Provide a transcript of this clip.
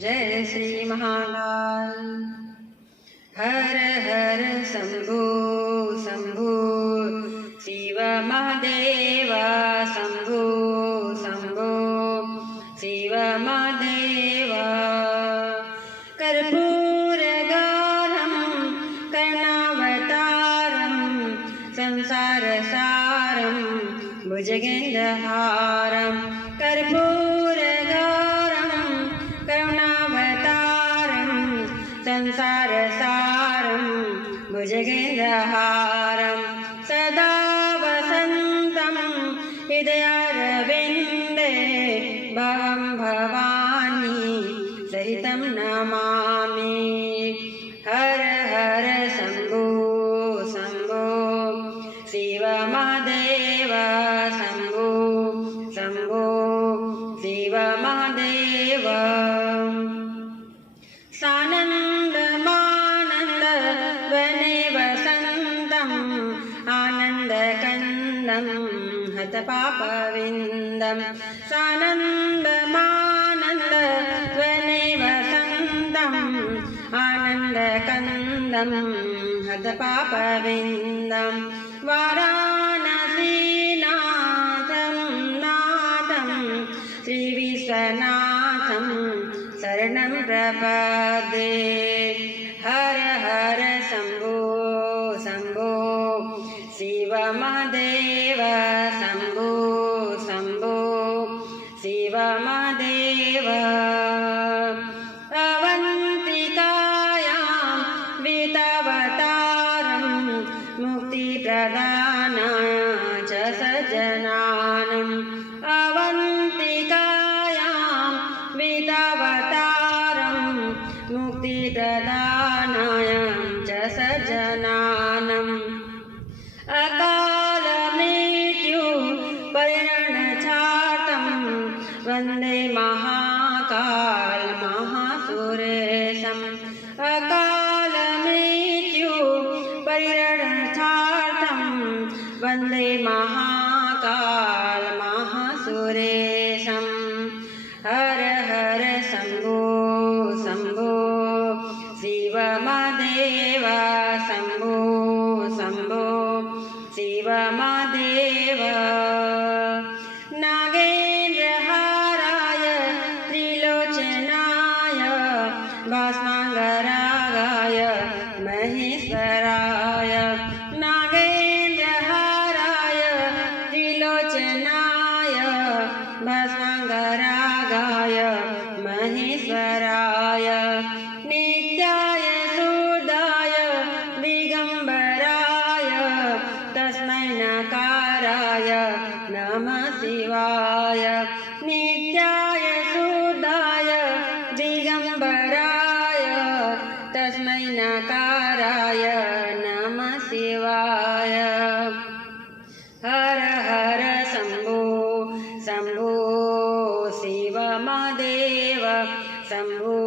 जय श्री महाकाल। हर हर शंभो शंभो शिव महादेव शंभो शंभो शिव महादेव। कर्पूरगारं कर्णावतारं संसारसारं भुजगेन्द्रहारं। कर्पूरगारं करुणावतारं संसारसारं भुजगेन्द्रहारं। सदा वसन्तं हृदयारविन्दे भवं भवानी सहितं नमामि। हर हर शंभो शंभो शिव महादेव शंभो शंभो शिव महादेव। सानन्दमानन्दवने वसन्तम् आनन्दकन्दं हतपापविन्दं। सानन्दमानन्दवने वसन्तम् आनन्दकन्दं हतपापविन्दं। वाराणसीनाथं नाथं श्रीविश्वनाथं शरणं प्रपद्ये। हर हर शंभो शंभो शिव महादेव शंभो शंभो शिव महादेव। अवन्तिकायां वितवतारं मुक्तिप्रदानाय च सज्जनानम्। अवन्तिकायां वितवतारं मुक्तिप्रदानाय च सज्जनानम्। अकालमृत्यु परिणच्छातं वन्दे महाकाल महासुरेशम्। अकालमृत्यु परिणच्छातं वन्दे महाकाल महासुरेशम्। हर हर शंभो शंभो शिव महादेव शंभो शंभो शिव महादेव। नागेन्द्रहाराय त्रिलोचनाय भस्माङ्गरागाय महेश्वराय। नागेन्द्रहाराय त्रिलोचनाय भस्माङ्गरागाय महेश्वराय। नित्याय शुद्धाय दिगम्बराय तस्मै नकाराय नमः शिवाय। नित्याय शुद्धाय दिगम्बराय तस्मै नकाराय नमः शिवाय। हर हर शंभो शंभो शिव महादेव शंभो